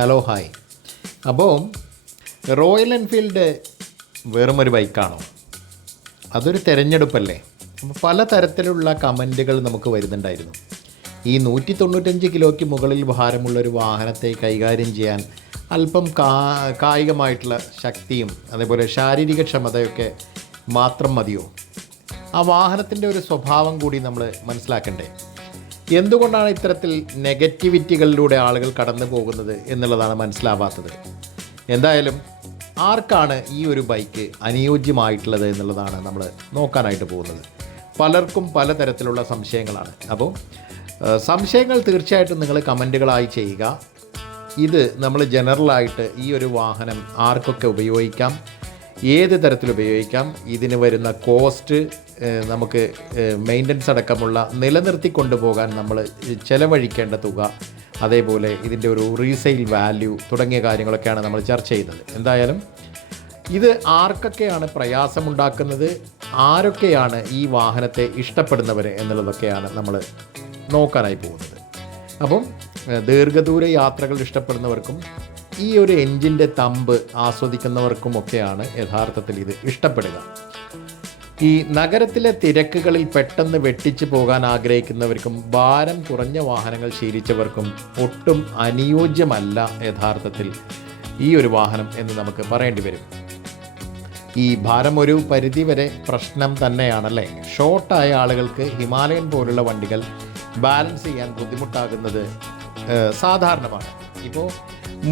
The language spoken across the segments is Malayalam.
Hello hi. അപ്പോൾ റോയൽ എൻഫീൽഡ് വെറുമൊരു ബൈക്കാണോ? അതൊരു തിരഞ്ഞെടുപ്പല്ലേ? അപ്പോൾ പല തരത്തിലുള്ള കമൻറ്റുകൾ നമുക്ക് വരുന്നുണ്ടായിരുന്നു. ഈ 195 കിലോയ്ക്ക് മുകളിൽ ഭാരമുള്ളൊരു വാഹനത്തെ കൈകാര്യം ചെയ്യാൻ അല്പം കായികമായിട്ടുള്ള ശക്തിയും അതേപോലെ ശാരീരിക ക്ഷമതയൊക്കെ മാത്രം മതിയോ? ആ വാഹനത്തിൻ്റെ ഒരു സ്വഭാവം കൂടി നമ്മൾ മനസ്സിലാക്കണ്ടേ? എന്തുകൊണ്ടാണ് ഇത്തരത്തിൽ നെഗറ്റിവിറ്റികളിലൂടെ ആളുകൾ കടന്നു പോകുന്നത് എന്നുള്ളതാണ് മനസ്സിലാവാത്തത്. എന്തായാലും ആർക്കാണ് ഈ ഒരു ബൈക്ക് അനുയോജ്യമായിട്ടുള്ളത് എന്നുള്ളതാണ് നമ്മൾ നോക്കാനായിട്ട് പോകുന്നത്. പലർക്കും പലതരത്തിലുള്ള സംശയങ്ങളാണ്. അപ്പോൾ സംശയങ്ങൾ തീർച്ചയായിട്ടും നിങ്ങൾ കമൻറ്റുകളായി ചെയ്യുക. ഇത് നമ്മൾ ജനറലായിട്ട് ഈ ഒരു വാഹനം ആർക്കൊക്കെ ഉപയോഗിക്കാം, ഏത് തരത്തിൽ ഉപയോഗിക്കാം, ഇതിന് വരുന്ന കോസ്റ്റ്, നമുക്ക് മെയിൻ്റനൻസ് അടക്കമുള്ള നിലനിർത്തി കൊണ്ടുപോകാൻ നമ്മൾ ചിലവഴിക്കേണ്ട തുക, അതേപോലെ ഇതിൻ്റെ ഒരു റീസെയിൽ വാല്യൂ തുടങ്ങിയ കാര്യങ്ങളൊക്കെയാണ് നമ്മൾ ചർച്ച ചെയ്യുന്നത്. എന്തായാലും ഇത് ആർക്കൊക്കെയാണ് പ്രയാസമുണ്ടാക്കുന്നത്, ആരൊക്കെയാണ് ഈ വാഹനത്തെ ഇഷ്ടപ്പെടുന്നവർ എന്നുള്ളതൊക്കെയാണ് നമ്മൾ നോക്കാനായി പോകുന്നത്. അപ്പം ദീർഘദൂര യാത്രകൾ ഇഷ്ടപ്പെടുന്നവർക്കും ഈ ഒരു എൻജിൻ്റെ തമ്പ് ആസ്വദിക്കുന്നവർക്കുമൊക്കെയാണ് യഥാർത്ഥത്തിൽ ഇത് ഇഷ്ടപ്പെടുക. ഈ നഗരത്തിലെ തിരക്കുകളിൽ പെട്ടെന്ന് വെട്ടിച്ചു പോകാൻ ആഗ്രഹിക്കുന്നവർക്കും ഭാരം കുറഞ്ഞ വാഹനങ്ങൾ ശീലിച്ചവർക്കും ഒട്ടും അനുയോജ്യമല്ല യഥാർത്ഥത്തിൽ ഈ ഒരു വാഹനം എന്ന് നമുക്ക് പറയേണ്ടി വരും. ഈ ഭാരം ഒരു പരിധിവരെ പ്രശ്നം തന്നെയാണല്ലേ. ഷോർട്ടായ ആളുകൾക്ക് ഹിമാലയൻ പോലുള്ള വണ്ടികൾ ബാലൻസ് ചെയ്യാൻ ബുദ്ധിമുട്ടാകുന്നത് സാധാരണമാണ്. ഇപ്പോൾ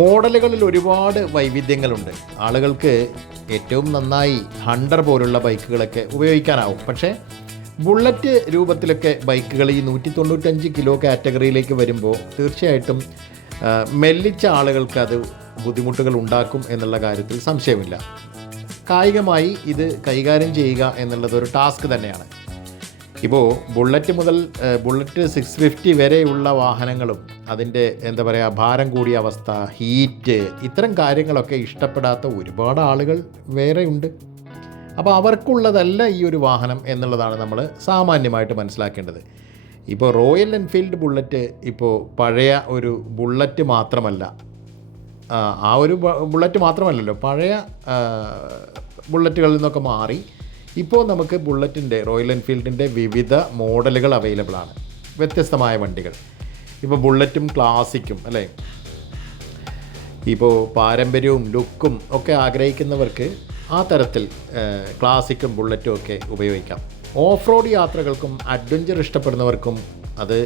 മോഡലുകളിൽ ഒരുപാട് വൈവിധ്യങ്ങളുണ്ട്. ആളുകൾക്ക് ഏറ്റവും നന്നായി ഹണ്ടർ പോലുള്ള ബൈക്കുകളൊക്കെ ഉപയോഗിക്കാനാവും. പക്ഷേ ബുള്ളറ്റ് രൂപത്തിലൊക്കെ ബൈക്കുകൾ ഈ 195 കിലോ കാറ്റഗറിയിലേക്ക് വരുമ്പോൾ തീർച്ചയായിട്ടും മെല്ലിച്ച ആളുകൾക്ക് അത് ബുദ്ധിമുട്ടുകൾ ഉണ്ടാക്കും എന്നുള്ള കാര്യത്തിൽ സംശയമില്ല. കായികമായി ഇത് കൈകാര്യം ചെയ്യുക എന്നുള്ളതൊരു ടാസ്ക് തന്നെയാണ്. ഇപ്പോൾ ബുള്ളറ്റ് 650 വരെയുള്ള വാഹനങ്ങളും അതിൻ്റെ ഭാരം കൂടിയ അവസ്ഥ, ഹീറ്റ്, ഇത്തരം കാര്യങ്ങളൊക്കെ ഇഷ്ടപ്പെടാത്ത ഒരുപാട് ആളുകൾ വേറെയുണ്ട്. അപ്പോൾ അവർക്കുള്ളതല്ല ഈ ഒരു വാഹനം എന്നുള്ളതാണ് നമ്മൾ സാമാന്യമായിട്ട് മനസ്സിലാക്കേണ്ടത്. ഇപ്പോൾ റോയൽ എൻഫീൽഡ് ബുള്ളറ്റ് ഇപ്പോൾ പഴയ ഒരു ബുള്ളറ്റ് മാത്രമല്ല, ആ ഒരു ബുള്ളറ്റ് മാത്രമല്ലല്ലോ, പഴയ ബുള്ളറ്റുകളിൽ നിന്നൊക്കെ മാറി ഇപ്പോൾ നമുക്ക് റോയൽ എൻഫീൽഡിൻ്റെ വിവിധ മോഡലുകൾ അവൈലബിൾ ആണ്. വ്യത്യസ്തമായ വണ്ടികൾ ഇപ്പോൾ ബുള്ളറ്റും ക്ലാസിക്കും അല്ലേ. ഇപ്പോൾ പാരമ്പര്യവും ലുക്കും ഒക്കെ ആഗ്രഹിക്കുന്നവർക്ക് ആ തരത്തിൽ ക്ലാസിക്കും ബുള്ളറ്റും ഒക്കെ ഉപയോഗിക്കാം. ഓഫ് റോഡ് യാത്രകൾക്കും അഡ്വഞ്ചർ ഇഷ്ടപ്പെടുന്നവർക്കും അത്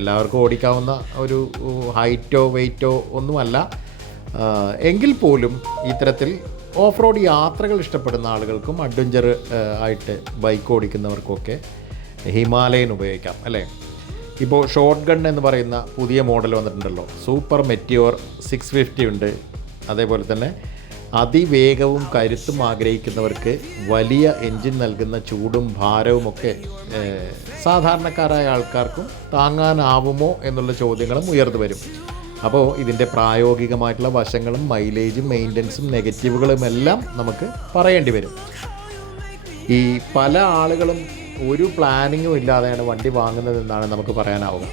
എല്ലാവർക്കും ഓടിക്കാവുന്ന ഒരു ഹൈറ്റോ വെയ്റ്റോ ഒന്നുമല്ല. എങ്കിൽ പോലും ഇത്തരത്തിൽ ഓഫ് റോഡ് യാത്രകൾ ഇഷ്ടപ്പെടുന്ന ആളുകൾക്കും അഡ്വഞ്ചർ ആയിട്ട് ബൈക്ക് ഓടിക്കുന്നവർക്കൊക്കെ ഹിമാലയൻ ഉപയോഗിക്കാം അല്ലേ. ഇപ്പോൾ ഷോർട്ട് ഗൺ എന്ന് പറയുന്ന പുതിയ മോഡൽ വന്നിട്ടുണ്ടല്ലോ, സൂപ്പർ മെറ്റിയോർ 650 ഉണ്ട്. അതേപോലെ തന്നെ അതിവേഗവും കരുത്തും ആഗ്രഹിക്കുന്നവർക്ക് വലിയ എൻജിൻ നൽകുന്ന ചൂടും ഭാരവുമൊക്കെ സാധാരണക്കാരായ ആൾക്കാർക്കും താങ്ങാനാവുമോ എന്നുള്ള ചോദ്യങ്ങളും ഉയർന്നു വരും. അപ്പോൾ ഇതിൻ്റെ പ്രായോഗികമായിട്ടുള്ള വശങ്ങളും മൈലേജും മെയിൻ്റനൻസും നെഗറ്റീവുകളും എല്ലാം നമുക്ക് പറയേണ്ടി വരും. ഈ പല ആളുകളും ഒരു പ്ലാനിങ്ങും ഇല്ലാതെയാണ് വണ്ടി വാങ്ങുന്നതെന്നാണ് നമുക്ക് പറയാനാവുക.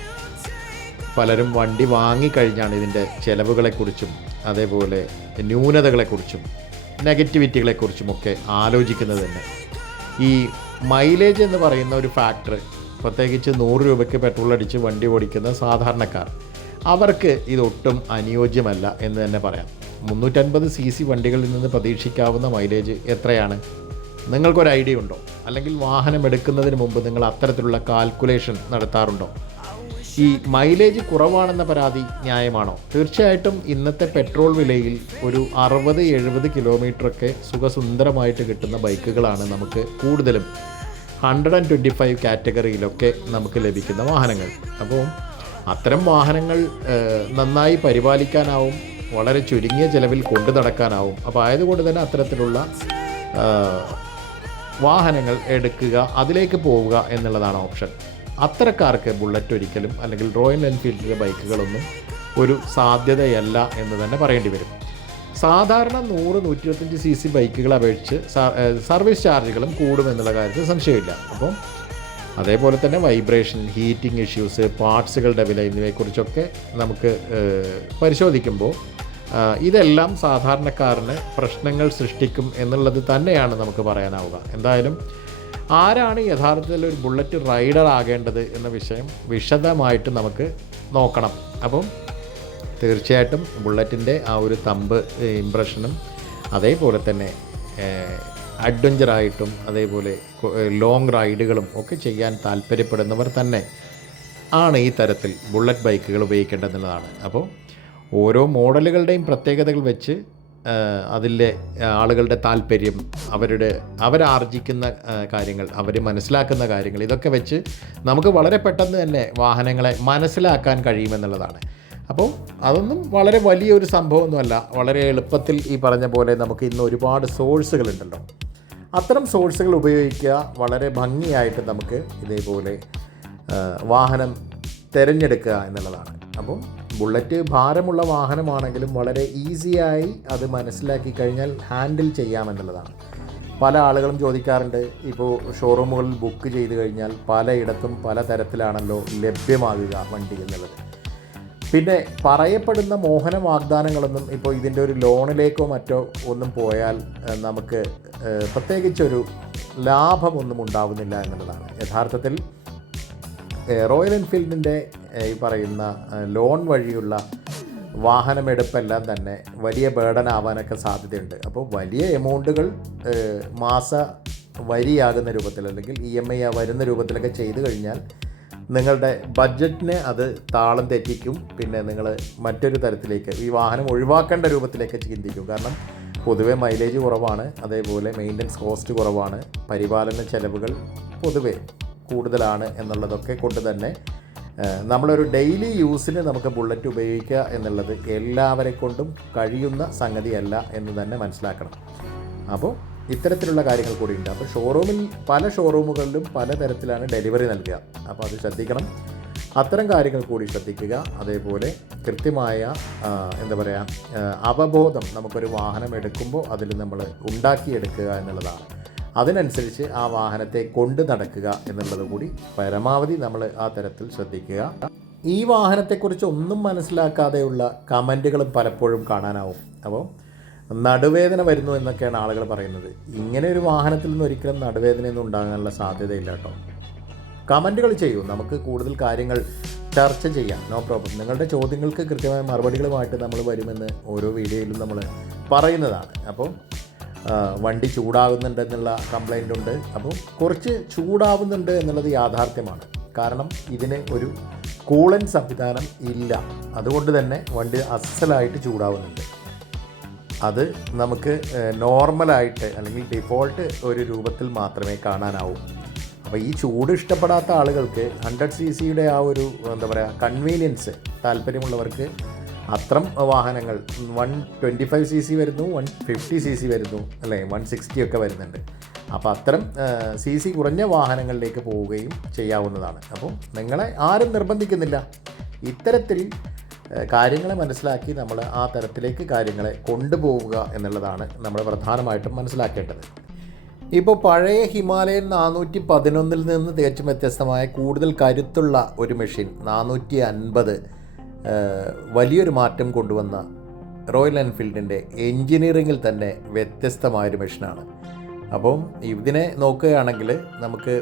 പലരും വണ്ടി വാങ്ങിക്കഴിഞ്ഞാണ് ഇതിൻ്റെ ചിലവുകളെക്കുറിച്ചും അതേപോലെ ന്യൂനതകളെക്കുറിച്ചും നെഗറ്റിവിറ്റികളെക്കുറിച്ചുമൊക്കെ ആലോചിക്കുന്നത് തന്നെ. ഈ മൈലേജ് എന്ന് പറയുന്ന ഒരു ഫാക്ടർ, പ്രത്യേകിച്ച് 100 രൂപയ്ക്ക് പെട്രോൾ അടിച്ച് വണ്ടി ഓടിക്കുന്ന സാധാരണക്കാർ, അവർക്ക് ഇതൊട്ടും അനുയോജ്യമല്ല എന്ന് തന്നെ പറയാം. 350 cc വണ്ടികളിൽ നിന്ന് പ്രതീക്ഷിക്കാവുന്ന മൈലേജ് എത്രയാണ്? നിങ്ങൾക്കൊരു ഐഡിയ ഉണ്ടോ? അല്ലെങ്കിൽ വാഹനം എടുക്കുന്നതിന് മുമ്പ് നിങ്ങൾ അത്തരത്തിലുള്ള കാൽക്കുലേഷൻ നടത്താറുണ്ടോ? ഈ മൈലേജ് കുറവാണെന്ന പരാതി ന്യായമാണോ? തീർച്ചയായിട്ടും ഇന്നത്തെ പെട്രോൾ വിലയിൽ ഒരു 60-70 കിലോമീറ്ററൊക്കെ സുഖസുന്ദരമായിട്ട് കിട്ടുന്ന ബൈക്കുകളാണ് നമുക്ക് കൂടുതലും 125 കാറ്റഗറിയിലൊക്കെ നമുക്ക് ലഭിക്കുന്ന വാഹനങ്ങൾ. അപ്പോൾ അത്തരം വാഹനങ്ങൾ നന്നായി പരിപാലിക്കാനാവും, വളരെ ചുരുങ്ങിയ ചിലവിൽ കൊണ്ടു നടക്കാനാവും. അപ്പോൾ ആയതുകൊണ്ട് തന്നെ അത്തരത്തിലുള്ള വാഹനങ്ങൾ എടുക്കുക, അതിലേക്ക് പോവുക എന്നുള്ളതാണ് ഓപ്ഷൻ. അത്തരക്കാർക്ക് ബുള്ളറ്റ് ഒരിക്കലും, അല്ലെങ്കിൽ റോയൽ എൻഫീൽഡിലെ ബൈക്കുകളൊന്നും ഒരു സാധ്യതയല്ല എന്ന് തന്നെ പറയേണ്ടി വരും. സാധാരണ 100-125 cc ബൈക്കുകളെ അപേക്ഷിച്ച് സർവീസ് ചാർജുകളും കൂടുമെന്നുള്ള കാര്യത്തിൽ സംശയമില്ല. അപ്പം അതേപോലെ തന്നെ വൈബ്രേഷൻ, ഹീറ്റിംഗ് ഇഷ്യൂസ്, പാർട്സുകളുടെ വില എന്നിവയെക്കുറിച്ചൊക്കെ നമുക്ക് പരിശോധിക്കുമ്പോൾ ഇതെല്ലാം സാധാരണക്കാരന് പ്രശ്നങ്ങൾ സൃഷ്ടിക്കും എന്നുള്ളത് തന്നെയാണ് നമുക്ക് പറയാനാവുക. എന്തായാലും ആരാണ് യഥാർത്ഥത്തിൽ ഒരു ബുള്ളറ്റ് റൈഡർ ആകേണ്ടത് എന്ന വിഷയം വിശദമായിട്ട് നമുക്ക് നോക്കണം. അപ്പം തീർച്ചയായിട്ടും ബുള്ളറ്റിൻ്റെ ആ ഒരു തമ്പ് ഇംപ്രഷനും അതേപോലെ തന്നെ അഡ്വഞ്ചറായിട്ടും അതേപോലെ ലോങ് റൈഡുകളും ഒക്കെ ചെയ്യാൻ താല്പര്യപ്പെടുന്നവർ തന്നെ ആണ് ഈ തരത്തിൽ ബുള്ളറ്റ് ബൈക്കുകൾ ഉപയോഗിക്കേണ്ടതെന്നുള്ളതാണ്. അപ്പോൾ ഓരോ മോഡലുകളുടെയും പ്രത്യേകതകൾ വെച്ച് അതിലെ ആളുകളുടെ താല്പര്യം, അവരാർജിക്കുന്ന കാര്യങ്ങൾ, അവർ മനസ്സിലാക്കുന്ന കാര്യങ്ങൾ, ഇതൊക്കെ വെച്ച് നമുക്ക് വളരെ പെട്ടെന്ന് തന്നെ വാഹനങ്ങളെ മനസ്സിലാക്കാൻ കഴിയുമെന്നുള്ളതാണ്. അപ്പോൾ അതൊന്നും വളരെ വലിയൊരു സംഭവമൊന്നുമല്ല. വളരെ എളുപ്പത്തിൽ ഈ പറഞ്ഞ പോലെ നമുക്ക് ഇന്ന് ഒരുപാട് സോഴ്സുകളുണ്ടല്ലോ, അത്തരം സോഴ്സുകൾ ഉപയോഗിക്കുക. വളരെ ഭംഗിയായിട്ട് നമുക്ക് ഇതേപോലെ വാഹനം തിരഞ്ഞെടുക്കുക എന്നുള്ളതാണ്. അപ്പോൾ ബുള്ളറ്റ് ഭാരമുള്ള വാഹനമാണെങ്കിലും വളരെ ഈസിയായി അത് മനസ്സിലാക്കി കഴിഞ്ഞാൽ ഹാൻഡിൽ ചെയ്യാമെന്നുള്ളതാണ്. പല ആളുകളും ചോദിക്കാറുണ്ട്, ഇപ്പോൾ ഷോറൂമുകളിൽ ബുക്ക് ചെയ്ത് കഴിഞ്ഞാൽ പലയിടത്തും പല തരത്തിലാണല്ലോ ലഭ്യമാകുക വണ്ടി എന്നുള്ളത്. പിന്നെ പറയപ്പെടുന്ന മോഹന വാഗ്ദാനങ്ങളൊന്നും ഇപ്പോൾ ഇതിൻ്റെ ഒരു ലോണിലേക്കോ മറ്റോ ഒന്നും പോയാൽ നമുക്ക് പ്രത്യേകിച്ചൊരു ലാഭമൊന്നും ഉണ്ടാവുന്നില്ല എന്നുള്ളതാണ്. യഥാർത്ഥത്തിൽ റോയൽ എൻഫീൽഡിൻ്റെ ഈ പറയുന്ന ലോൺ വഴിയുള്ള വാഹനമെടുപ്പെല്ലാം തന്നെ വലിയ ബേർഡൻ ആവാനൊക്കെ സാധ്യതയുണ്ട്. അപ്പോൾ വലിയ എമൗണ്ടുകൾ മാസ വരിയാകുന്ന രൂപത്തിൽ അല്ലെങ്കിൽ EMI വരുന്ന രൂപത്തിലൊക്കെ ചെയ്തു കഴിഞ്ഞാൽ നിങ്ങളുടെ ബഡ്ജറ്റിനെ അത് താളം തെറ്റിക്കും. പിന്നെ നിങ്ങൾ മറ്റൊരു തരത്തിലേക്ക് ഈ വാഹനം ഒഴിവാക്കേണ്ട രൂപത്തിലേക്ക് ചിന്തിക്കും. കാരണം പൊതുവെ മൈലേജ് കുറവാണ്, അതേപോലെ മെയിൻ്റനൻസ് കോസ്റ്റ് കുറവാണ്, പരിപാലന ചെലവുകൾ പൊതുവെ കൂടുതലാണ് എന്നുള്ളതൊക്കെ കൊണ്ട് തന്നെ നമ്മളൊരു ഡെയിലി യൂസിന് നമുക്ക് ബുള്ളറ്റ് ഉപയോഗിക്കുക എന്നുള്ളത് എല്ലാവരെ കൊണ്ടും കഴിയുന്ന സംഗതിയല്ല എന്ന് തന്നെ മനസ്സിലാക്കണം. അപ്പോൾ ഇത്തരത്തിലുള്ള കാര്യങ്ങൾ കൂടിയുണ്ട്. അപ്പോൾ പല ഷോറൂമുകളിലും പലതരത്തിലാണ് ഡെലിവറി നൽകുക. അപ്പോൾ അത് ശ്രദ്ധിക്കണം. അത്തരം കാര്യങ്ങൾ കൂടി ശ്രദ്ധിക്കുക. അതേപോലെ കൃത്യമായ അവബോധം നമുക്കൊരു വാഹനം എടുക്കുമ്പോൾ അതിൽ നമ്മൾ ഉണ്ടാക്കിയെടുക്കുക എന്നുള്ളതാണ്. അതിനനുസരിച്ച് ആ വാഹനത്തെ കൊണ്ട് നടക്കുക എന്നുള്ളത് കൂടി പരമാവധി നമ്മൾ ആ തരത്തിൽ ശ്രദ്ധിക്കുക. ഈ വാഹനത്തെക്കുറിച്ച് ഒന്നും മനസ്സിലാക്കാതെയുള്ള കമൻറ്റുകളും പലപ്പോഴും കാണാനാവും. അപ്പോൾ നടുവേദന വരുന്നു എന്നൊക്കെയാണ് ആളുകൾ പറയുന്നത്. ഇങ്ങനെ ഒരു വാഹനത്തിൽ നിന്ന് ഒരിക്കലും നടുവേദനയൊന്നും ഉണ്ടാകാനുള്ള സാധ്യതയില്ല കേട്ടോ. കമൻറ്റുകൾ ചെയ്യൂ, നമുക്ക് കൂടുതൽ കാര്യങ്ങൾ ചർച്ച ചെയ്യാം, നോ പ്രോബ്ലം. നിങ്ങളുടെ ചോദ്യങ്ങൾക്ക് കൃത്യമായ മറുപടികളുമായിട്ട് നമ്മൾ വരുമെന്ന് ഓരോ വീഡിയോയിലും നമ്മൾ പറയുന്നതാണ്. അപ്പോൾ വണ്ടി ചൂടാകുന്നുണ്ടെന്നുള്ള കംപ്ലൈൻ്റ് ഉണ്ട്. അപ്പോൾ കുറച്ച് ചൂടാവുന്നുണ്ട് എന്നുള്ളത് യാഥാർത്ഥ്യമാണ്. കാരണം ഇതിന് ഒരു കൂളൻ സംവിധാനം ഇല്ല. അതുകൊണ്ട് തന്നെ വണ്ടി അസലായിട്ട് ചൂടാവുന്നുണ്ട്. അത് നമുക്ക് നോർമലായിട്ട് അല്ലെങ്കിൽ ഡിഫോൾട്ട് ഒരു രൂപത്തിൽ മാത്രമേ കാണാനാവൂ. അപ്പോൾ ഈ ചൂട് ഇഷ്ടപ്പെടാത്ത ആളുകൾക്ക് 100cc ആ ഒരു കൺവീനിയൻസ് താല്പര്യമുള്ളവർക്ക് അത്തരം വാഹനങ്ങൾ 125cc വരുന്നു, 150cc വരുന്നു, അല്ലേ 160 ഒക്കെ വരുന്നുണ്ട്. അപ്പോൾ അത്തരം CC കുറഞ്ഞ വാഹനങ്ങളിലേക്ക് പോവുകയും ചെയ്യാവുന്നതാണ്. അപ്പോൾ നിങ്ങളെ ആരും നിർബന്ധിക്കുന്നില്ല. ഇത്തരത്തിൽ കാര്യങ്ങളെ മനസ്സിലാക്കി നമ്മൾ ആ തരത്തിലേക്ക് കാര്യങ്ങളെ കൊണ്ടുപോവുക എന്നുള്ളതാണ് നമ്മൾ പ്രധാനമായിട്ടും മനസ്സിലാക്കേണ്ടത്. ഇപ്പോൾ പഴയ ഹിമാലയൻ 411 നിന്ന് തികച്ചും വ്യത്യസ്തമായ കൂടുതൽ കരുത്തുള്ള ഒരു മെഷീൻ 450 വലിയൊരു മാറ്റം കൊണ്ടുവന്ന റോയൽ എൻഫീൽഡിൻ്റെ എൻജിനീയറിങ്ങിൽ തന്നെ വ്യത്യസ്തമായൊരു മെഷീനാണ്. അപ്പം ഇതിനെ നോക്കുകയാണെങ്കിൽ നമുക്ക്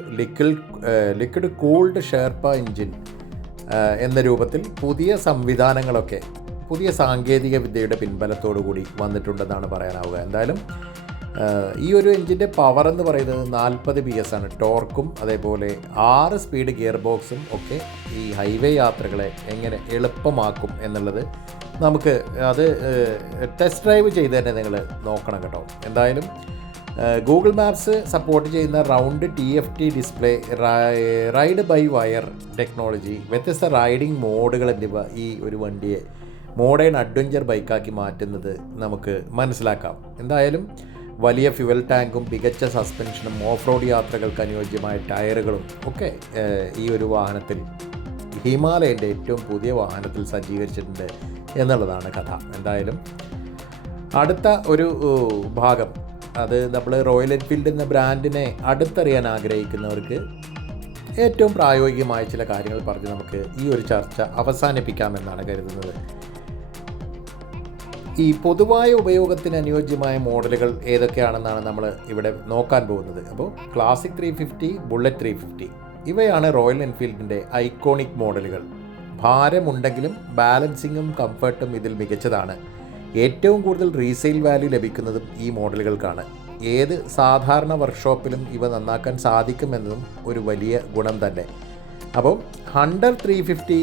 ലിക്വിഡ് കൂൾഡ് ഷെർപ്പ എൻജിൻ എന്ന രൂപത്തിൽ പുതിയ സംവിധാനങ്ങളൊക്കെ പുതിയ സാങ്കേതിക വിദ്യയുടെ പിൻബലത്തോടു കൂടി വന്നിട്ടുണ്ടെന്നാണ് പറയാനാവുക. എന്തായാലും ഈ ഒരു എൻജിൻ്റെ പവർ എന്ന് പറയുന്നത് 40 PS ആണ്. ടോർക്കും അതേപോലെ 6 സ്പീഡ് ഗിയർ ബോക്സും ഒക്കെ ഈ ഹൈവേ യാത്രകളെ എങ്ങനെ എളുപ്പമാക്കും എന്നുള്ളത് നമുക്ക് അത് ടെസ്റ്റ് ഡ്രൈവ് ചെയ്ത് തന്നെ നിങ്ങൾ നോക്കണം കേട്ടോ. എന്തായാലും ഗൂഗിൾ മാപ്സ് സപ്പോർട്ട് ചെയ്യുന്ന round TFT display, ride by wire technology, വ്യത്യസ്ത റൈഡിംഗ് മോഡുകൾ എന്നിവ ഈ ഒരു വണ്ടിയെ മോഡേൺ അഡ്വഞ്ചർ ബൈക്കാക്കി മാറ്റുന്നത് നമുക്ക് മനസ്സിലാക്കാം. എന്തായാലും വലിയ ഫ്യുവൽ ടാങ്കും മികച്ച സസ്പെൻഷനും ഓഫ് റോഡ് യാത്രകൾക്ക് അനുയോജ്യമായ ടയറുകളും ഒക്കെ ഈ ഒരു വാഹനത്തിൽ ഹിമാലയൻ്റെ ഏറ്റവും പുതിയ വാഹനത്തിൽ സജ്ജീകരിച്ചിട്ടുണ്ട് എന്നുള്ളതാണ് കഥ. എന്തായാലും അടുത്ത ഒരു ഭാഗം, അത് നമ്മൾ റോയൽ എൻഫീൽഡ് എന്ന ബ്രാൻഡിനെ അടുത്തറിയാൻ ആഗ്രഹിക്കുന്നവർക്ക് ഏറ്റവും പ്രായോഗികമായ ചില കാര്യങ്ങൾ പറഞ്ഞ് നമുക്ക് ഈ ഒരു ചർച്ച അവസാനിപ്പിക്കാമെന്നാണ് കരുതുന്നത്. ഈ പൊതുവായ ഉപയോഗത്തിന് അനുയോജ്യമായ മോഡലുകൾ ഏതൊക്കെയാണെന്നാണ് നമ്മൾ ഇവിടെ നോക്കാൻ പോകുന്നത്. അപ്പോൾ ക്ലാസിക് 350, ബുള്ളറ്റ് 350 ഇവയാണ് റോയൽ എൻഫീൽഡിൻ്റെ ഐക്കോണിക് മോഡലുകൾ. ഭാരമുണ്ടെങ്കിലും ബാലൻസിങ്ങും കംഫർട്ടും ഇതിൽ മികച്ചതാണ്. ഏറ്റവും കൂടുതൽ റീസെയിൽ വാല്യൂ ലഭിക്കുന്നതും ഈ മോഡലുകൾക്കാണ്. ഏത് സാധാരണ വർക്ക്ഷോപ്പിലും ഇവ നന്നാക്കാൻ സാധിക്കുമെന്നതും ഒരു വലിയ ഗുണം തന്നെ. അപ്പോൾ ഹണ്ടർ 350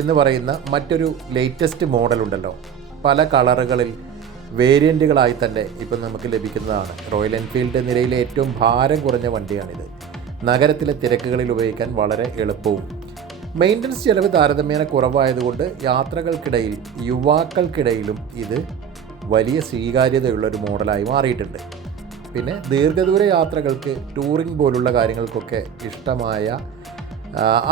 എന്ന് പറയുന്ന മറ്റൊരു ലേറ്റസ്റ്റ് മോഡലുണ്ടല്ലോ, പല കളറുകളിൽ വേരിയൻറ്റുകളായി തന്നെ ഇപ്പം നമുക്ക് ലഭിക്കുന്നതാണ്. റോയൽ എൻഫീൽഡ് നിരയിലെ ഏറ്റവും ഭാരം കുറഞ്ഞ വണ്ടിയാണിത്. നഗരത്തിലെ തിരക്കുകളിൽ ഉപയോഗിക്കാൻ വളരെ എളുപ്പവും. മെയിൻ്റനൻസ് ചെലവ് താരതമ്യേന കുറവായതുകൊണ്ട് യാത്രകൾക്കിടയിൽ യുവാക്കൾക്കിടയിലും ഇത് വലിയ സ്വീകാര്യതയുള്ളൊരു മോഡലായി മാറിയിട്ടുണ്ട്. പിന്നെ ദീർഘദൂര യാത്രകൾക്ക്, ടൂറിംഗ് പോലുള്ള കാര്യങ്ങൾക്കൊക്കെ ഇഷ്ടമായ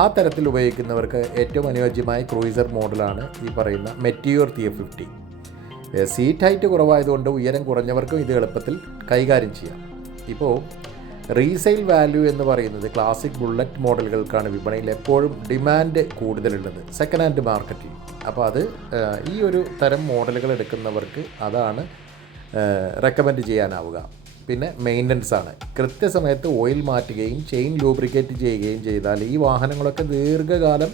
ആ തരത്തിൽ ഉപയോഗിക്കുന്നവർക്ക് ഏറ്റവും അനുയോജ്യമായ ക്രൂയിസർ മോഡലാണ് ഈ പറയുന്ന മെറ്റിയോർ 350. സീറ്റ് ഹൈറ്റ് കുറവായതുകൊണ്ട് ഉയരം കുറഞ്ഞവർക്കും ഇത് എളുപ്പത്തിൽ കൈകാര്യം ചെയ്യാം. ഇപ്പോൾ റീസെയിൽ വാല്യൂ എന്ന് പറയുന്നത് ക്ലാസിക് ബുള്ളറ്റ് മോഡലുകൾക്കാണ് വിപണിയിൽ എപ്പോഴും ഡിമാൻഡ് കൂടുതലുള്ളത്, സെക്കൻഡ് ഹാൻഡ് മാർക്കറ്റിൽ. അപ്പോൾ അത് ഈ ഒരു തരം മോഡലുകൾ എടുക്കുന്നവർക്ക് അതാണ് റെക്കമെൻഡ് ചെയ്യാനാവുക. പിന്നെ മെയിൻ്റനൻസ് ആണ്. കൃത്യസമയത്ത് ഓയിൽ മാറ്റുകയും ചെയിൻ ലൂബ്രിക്കേറ്റ് ചെയ്യുകയും ചെയ്താൽ ഈ വാഹനങ്ങളൊക്കെ ദീർഘകാലം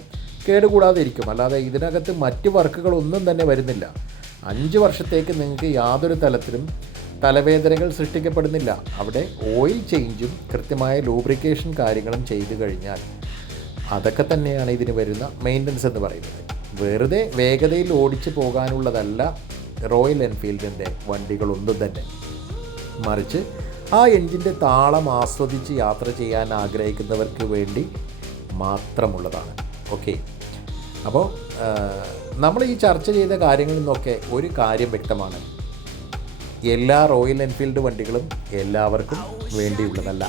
കേടുകൂടാതെ ഇരിക്കും. അല്ലാതെ ഇതിനകത്ത് മറ്റ് വർക്കുകളൊന്നും തന്നെ വരുന്നില്ല. 5 വർഷത്തേക്ക് നിങ്ങൾക്ക് യാതൊരു തലത്തിലും തലവേദനകൾ സൃഷ്ടിക്കപ്പെടുന്നില്ല. അവിടെ ഓയിൽ ചേഞ്ചും കൃത്യമായ ലൂബ്രിക്കേഷൻ കാര്യങ്ങളും ചെയ്തു കഴിഞ്ഞാൽ അതൊക്കെ തന്നെയാണ് ഇതിന് വരുന്ന മെയിൻ്റനൻസ് എന്ന് പറയുന്നത്. വെറുതെ വേഗതയിൽ ഓടിച്ചു പോകാനുള്ളതല്ല റോയൽ എൻഫീൽഡിൻ്റെ വണ്ടികളൊന്നും തന്നെ. മറിച്ച് ആ എൻജിൻ്റെ താളം ആസ്വദിച്ച് യാത്ര ചെയ്യാൻ ആഗ്രഹിക്കുന്നവർക്ക് വേണ്ടി മാത്രമുള്ളതാണ്. ഓക്കെ, അപ്പോൾ നമ്മൾ ഈ ചർച്ച ചെയ്ത കാര്യങ്ങളിൽ നിന്നൊക്കെ ഒരു കാര്യം വ്യക്തമാണ്: എല്ലാ റോയൽ എൻഫീൽഡ് വണ്ടികളും എല്ലാവർക്കും വേണ്ടിയുള്ളതല്ല.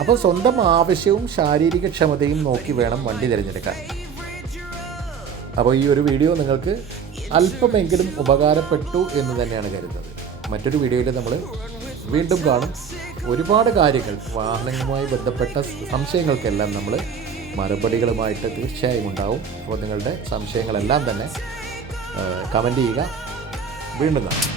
അപ്പോൾ സ്വന്തം ആവശ്യവും ശാരീരിക ക്ഷമതയും നോക്കി വേണം വണ്ടി തിരഞ്ഞെടുക്കാൻ. അപ്പോൾ ഈ ഒരു വീഡിയോ നിങ്ങൾക്ക് അല്പമെങ്കിലും ഉപകാരപ്പെട്ടു എന്ന് തന്നെയാണ് കരുതുന്നത്. മറ്റൊരു വീഡിയോയിൽ നമ്മൾ വീണ്ടും കാണും. ഒരുപാട് കാര്യങ്ങൾ വാഹനങ്ങളുമായി ബന്ധപ്പെട്ട സംശയങ്ങൾക്കെല്ലാം നമ്മൾ മറുപടികളുമായിട്ട് തീർച്ചയായും ഉണ്ടാവും. അപ്പോൾ നിങ്ങളുടെ സംശയങ്ങളെല്ലാം തന്നെ കമൻറ്റ് ചെയ്യുക. വീണ്ടും കാണാം.